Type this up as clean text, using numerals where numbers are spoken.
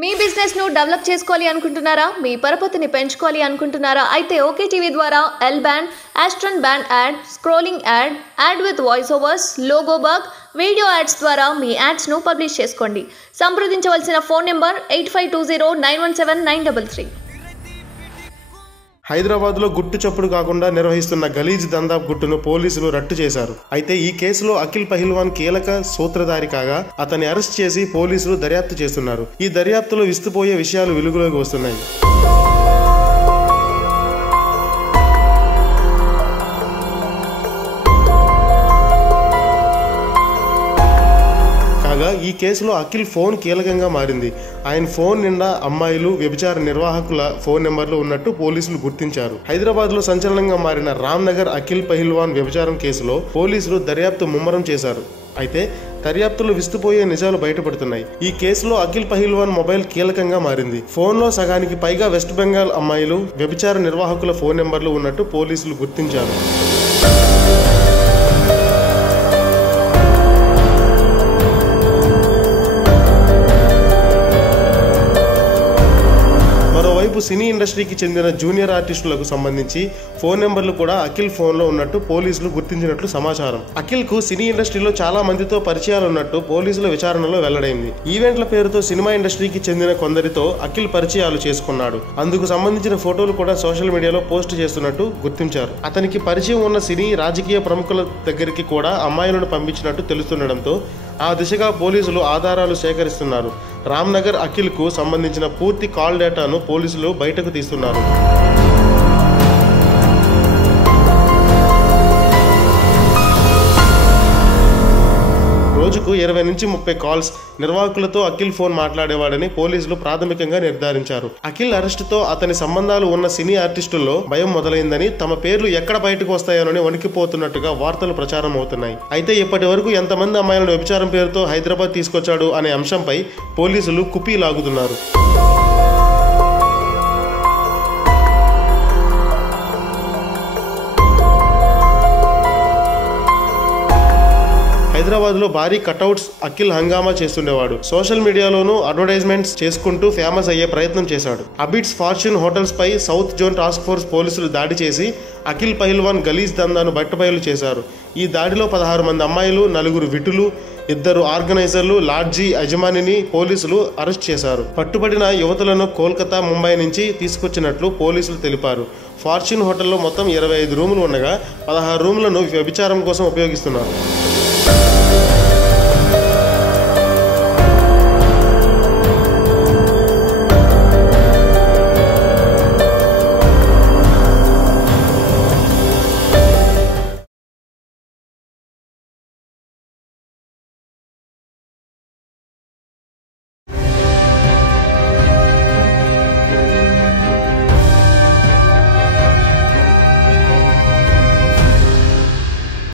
మీ business ను develop చేసుకోవాలి అనుకుంటున్నారా? మీ పరపతిని పెంచుకోవాలి అనుకుంటున్నారా? అయితే ఓకే టీవీ ద్వారా L band, aston band ad, scrolling ad, ad with voice overs, logo bug, video ads ద్వారా మీ యాడ్స్ ను పబ్లిష్ చేసుకోండి. సంప్రదించవలసిన ఫోన్ నెంబర్ 8520917933. హైదరాబాద్లో గుట్టు చప్పుడు కాకుండా నిర్వహిస్తున్న గలీజ్ దందా గుట్టును పోలీసులు రట్టు చేశారు. అయితే ఈ కేసులో అఖిల్ పహిల్వాన్ కీలక సూత్రధారి కాగా అతన్ని అరెస్ట్ చేసి పోలీసులు దర్యాప్తు చేస్తున్నారు. ఈ దర్యాప్తులో విస్తుపోయే విషయాలు వెలుగులోకి వస్తున్నాయి. ఈ కేసులో అఖిల్ ఫోన్ కీలకంగా మారింది. ఆయన ఫోన్ నిండా అమ్మాయిలు, వ్యభిచార నిర్వాహకుల ఫోన్ నెంబర్లు ఉన్నట్టు పోలీసులు గుర్తించారు. హైదరాబాద్ లో సంచలనంగా మారిన రామ్నగర్ అఖిల్ పహిల్వాన్ వ్యభిచారం కేసులో పోలీసులు దర్యాప్తు ముమ్మరం చేశారు. అయితే దర్యాప్తులో విస్తుపోయే నిజాలు బయటపడుతున్నాయి. ఈ కేసులో అఖిల్ పహిల్వాన్ మొబైల్ కీలకంగా మారింది. ఫోన్లో సగానికి పైగా వెస్ట్ బెంగాల్ అమ్మాయిలు, వ్యభిచార నిర్వాహకుల ఫోన్ నెంబర్లు ఉన్నట్టు పోలీసులు గుర్తించారు. మరోవైపు సినీ ఇండస్ట్రీకి చెందిన జూనియర్ ఆర్టిస్టులకు సంబంధించి ఫోన్ నెంబర్లు కూడా అఖిల్ ఫోన్లో ఉన్నట్టు పోలీసులు గుర్తించినట్లు సమాచారం. అఖిల్ కు సినీ ఇండస్ట్రీలో చాలా మందితో పరిచయాలు ఉన్నట్టు పోలీసుల విచారణలో వెల్లడైంది. ఈవెంట్ల పేరుతో సినిమా ఇండస్ట్రీకి చెందిన కొందరితో అఖిల్ పరిచయాలు చేసుకున్నాడు. అందుకు సంబంధించిన ఫోటోలు కూడా సోషల్ మీడియాలో పోస్ట్ చేస్తున్నట్టు గుర్తించారు. అతనికి పరిచయం ఉన్న సినీ, రాజకీయ ప్రముఖుల దగ్గరికి కూడా అమ్మాయిలను పంపించినట్టు తెలుస్తుండటంతో ఆ దిశగా పోలీసులు ఆధారాలు సేకరిస్తున్నారు. రామ్నగర్ అఖిల్ కు సంబంధించిన పూర్తి కాల్ డేటాను పోలీసులు బయటకు తీస్తున్నారు. రోజుకు 20 నుంచి 30 కాల్స్ నిర్వాహకులతో అఖిల్ ఫోన్ మాట్లాడేవాడని పోలీసులు ప్రాథమికంగా నిర్ధారించారు. అఖిల్ అరెస్టుతో అతని సంబంధాలు ఉన్న సినీ ఆర్టిస్టుల్లో భయం మొదలైందని, తమ పేర్లు ఎక్కడ బయటకు వస్తాయోనని వణికిపోతున్నట్టుగా వార్తలు ప్రచారం అవుతున్నాయి. అయితే ఇప్పటి వరకు ఎంతమంది అమ్మాయిలను వ్యభిచారం పేరుతో హైదరాబాద్ తీసుకొచ్చాడు అనే అంశంపై పోలీసులు కుపీ లాగుతున్నారు. హైదరాబాద్ లో భారీ కటౌట్స్ అఖిల్ హంగామా చేస్తుండేవాడు. సోషల్ మీడియాలోనూ అడ్వర్టైజ్మెంట్స్ చేసుకుంటూ ఫేమస్ అయ్యే ప్రయత్నం చేశాడు. అబిట్స్ ఫార్చ్యూన్ హోటల్స్ పై సౌత్ జోన్ టాస్క్ ఫోర్స్ పోలీసులు దాడి చేసి అఖిల్ పహిల్వాన్ గలీజ్ దందాను బట్టబయలు చేశారు. ఈ దాడిలో 16 మంది అమ్మాయిలు, 4 విటులు, 2 ఆర్గనైజర్లు, లాడ్జీ యజమానిని పోలీసులు అరెస్ట్ చేశారు. పట్టుబడిన యువతులను కోల్కతా, ముంబై నుంచి తీసుకొచ్చినట్లు పోలీసులు తెలిపారు. ఫార్చ్యూన్ హోటల్లో మొత్తం 25 రూములు ఉండగా 16 రూములను వ్యభిచారం కోసం ఉపయోగిస్తున్నారు.